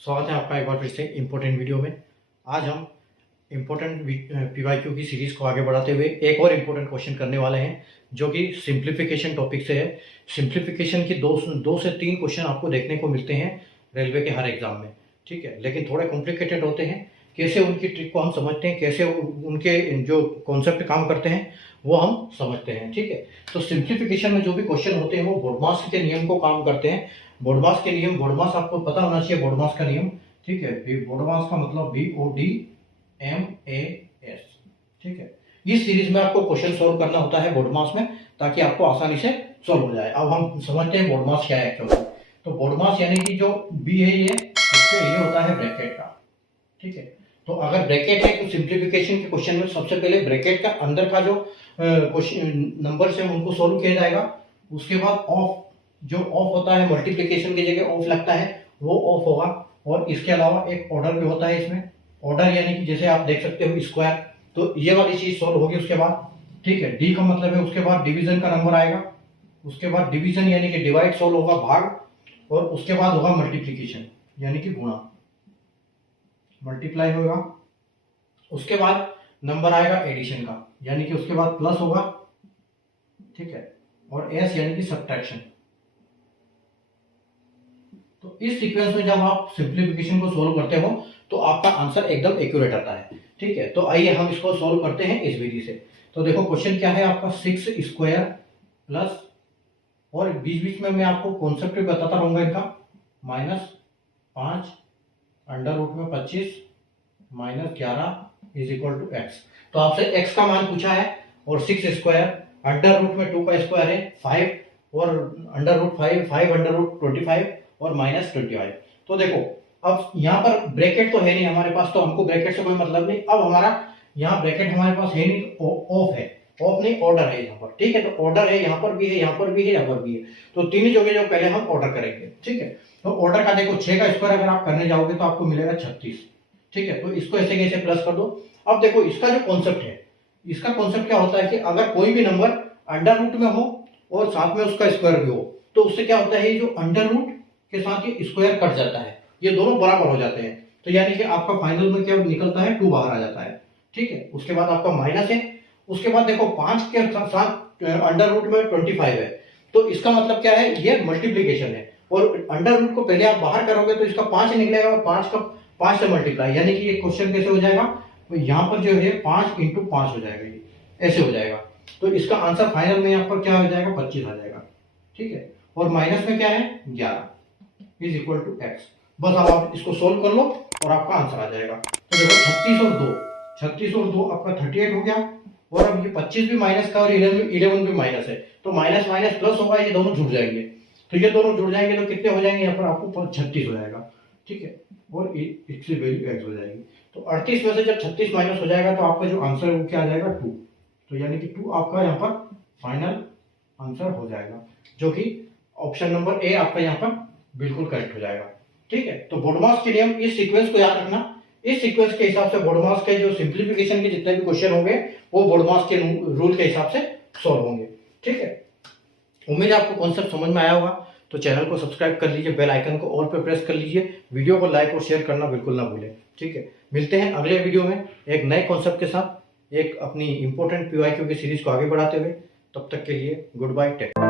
स्वागत है आपका एक बार फिर से इम्पोर्टेंट वीडियो में। आज हम इम्पोर्टेंट पीवाईक्यू की सीरीज़ को आगे बढ़ाते हुए एक और इम्पोर्टेंट क्वेश्चन करने वाले हैं, जो कि सिंप्लीफिकेशन टॉपिक से है। सिंप्लीफिकेशन की दो से तीन क्वेश्चन आपको देखने को मिलते हैं रेलवे के हर एग्जाम में, ठीक है, लेकिन थोड़े कॉम्प्लिकेटेड होते हैं। कैसे उनकी ट्रिक को हम समझते हैं, कैसे उनके जो कॉन्सेप्ट काम करते हैं वो हम समझते हैं, ठीक है। तो सिंप्लीफिकेशन में जो भी क्वेश्चन होते हैं वो बोडमास के नियम को काम करते हैं। बोडमास के नियम, बोडमास आपको पता होना चाहिए बोडमास का नियम, ठीक है। बोडमास का मतलब BODMAS, ठीक है। इस सीरीज में आपको क्वेश्चन सॉल्व करना होता है बोडमास में, ताकि आपको आसानी से सॉल्व हो जाए। अब हम समझते हैं बोडमास क्या है एक्चुअली। तो बोडमास यानी कि जो बी है ये होता है ब्रैकेट का, ठीक है। तो अगर ब्रैकेट है तो सिंप्लीफिकेशन के क्वेश्चन में सबसे पहले ब्रैकेट का अंदर का जो क्वेश्चन नंबर है उनको सॉल्व किया जाएगा। उसके बाद ऑफ, जो ऑफ होता है मल्टीप्लिकेशन की जगह ऑफ लगता है, वो ऑफ होगा। और इसके अलावा एक ऑर्डर भी होता है इसमें। ऑर्डर यानी कि जैसे आप देख सकते हो स्क्वायर, तो ये वाली चीज सॉल्व होगी उसके बाद, ठीक है। डी का मतलब है उसके बाद डिवीजन का नंबर आएगा। उसके बाद डिवीजन यानी कि डिवाइड सॉल्व होगा, भाग। और उसके बाद होगा मल्टीप्लीकेशन यानी कि गुणा, मल्टीप्लाई होगा। उसके बाद नंबर आएगा एडिशन का, यानी कि उसके बाद प्लस होगा, ठीक है। और एस यानी कि सब्ट्रैक्शन। तो इस सीक्वेंस में जब आप सिंप्लीफिकेशन को सॉल्व करते हो तो आपका आंसर एकदम एक्यूरेट आता है, ठीक है। तो आइए हम इसको सॉल्व करते हैं इस विधि से। तो देखो क्वेश्चन क्या है आपका, 6 स्क्वायर प्लस, और बीच बीच में मैं आपको कॉन्सेप्ट भी बताता रहूंगा इनका, -5 अंडर रूट में 25 -11 इज इक्वल टू एक्स। तो आपसे एक्स का मान पूछा है, और 6 स्क्वायर अंडर रूट में 2 का स्क्वायर है 5, और अंडर रूट 5 अंडर रूट 25 और -25। तो देखो अब यहाँ पर ब्रैकेट तो है नहीं हमारे पास, तो हमको ब्रैकेट से कोई मतलब नहीं। अब हमारा यहाँ ब्रैकेट हमारे पास है नहीं, तो ऑफ है, ऑफ नहीं ऑर्डर है यहाँ पर, ठीक है। तो ऑर्डर है, यहाँ पर भी है, यहाँ पर भी है, यहाँ पर भी है। तो तीन जगह जो पहले हम ऑर्डर करेंगे, ठीक है। तो ऑर्डर का देखो 6 का स्क्वायर अगर आप करने जाओगे तो आपको मिलेगा 36, ठीक है। तो इसको ऐसे कैसे प्लस कर दो। अब देखो इसका जो कॉन्सेप्ट है, इसका कॉन्सेप्ट क्या होता है कि अगर कोई भी नंबर अंडर रूट में हो और साथ में उसका स्क्वायर भी हो, तो उससे क्या होता है, जो अंडर रूट के साथ ये स्क्वायर कट जाता है, ये दोनों बराबर हो जाते हैं। तो यानी कि आपका फाइनल में क्या निकलता है, 2 बाहर आ जाता है, ठीक है। उसके बाद आपका माइनस है। उसके बाद देखो 5 के साथ अंडर रूट में 25 है, तो इसका मतलब क्या है, ये मल्टीप्लीकेशन है। और अंडर रूट को पहले आप बाहर करोगे तो इसका 5 निकलेगा, और 5 से मल्टीप्लाई, यानी कि ये क्वेश्चन कैसे हो जाएगा, तो यहाँ पर जो है 5 × 5 हो जाएगा, ये ऐसे हो जाएगा। तो इसका आंसर फाइनल में यहाँ पर क्या हो जाएगा, 25 आ जाएगा, ठीक है। और माइनस में क्या है, 11 इज इक्वल टू एक्स। बस अब आप इसको सोल्व कर लो और आपका आंसर आ जाएगा। तो देखो 36 और 2 आपका 38 हो गया। और अब ये 25 भी माइनस का और 11 भी माइनस है, तो माइनस माइनस प्लस होगा, ये दोनों जुड़ जाएंगे। तो ये दोनों जुड़ जाएंगे तो कितने हो जाएंगे, यहाँ पर आपको 36 हो जाएगा, ठीक है। और इसकी वैल्यू एक्स हो जाएगी। तो 38 में से जब 36 माइनस हो जाएगा तो आपका जो आंसर है वो क्या आ जाएगा, 2। तो यानी कि 2 आपका यहाँ पर फाइनल आंसर हो जाएगा, जो कि ऑप्शन नंबर ए आपका यहाँ पर बिल्कुल करेक्ट हो जाएगा, ठीक है। तो बोडमास के नियम, इस सीक्वेंस को याद रखना। इस सीक्वेंस के हिसाब से बोडमास के जो सिंप्लीफिकेशन के जितने भी क्वेश्चन होंगे वो बोडमास के रूल के हिसाब से सॉल्व होंगे, ठीक है। उम्मीद है आपको कॉन्सेप्ट समझ में आया होगा। तो चैनल को सब्सक्राइब कर लीजिए, बेल आइकन को ऑल पे प्रेस कर लीजिए, वीडियो को लाइक और शेयर करना बिल्कुल ना भूलें, ठीक है। मिलते हैं अगले वीडियो में एक नए कॉन्सेप्ट के साथ, एक अपनी इंपॉर्टेंट पीवाईक्यू की सीरीज को आगे बढ़ाते हुए। तब तक के लिए गुड बाय, टेक।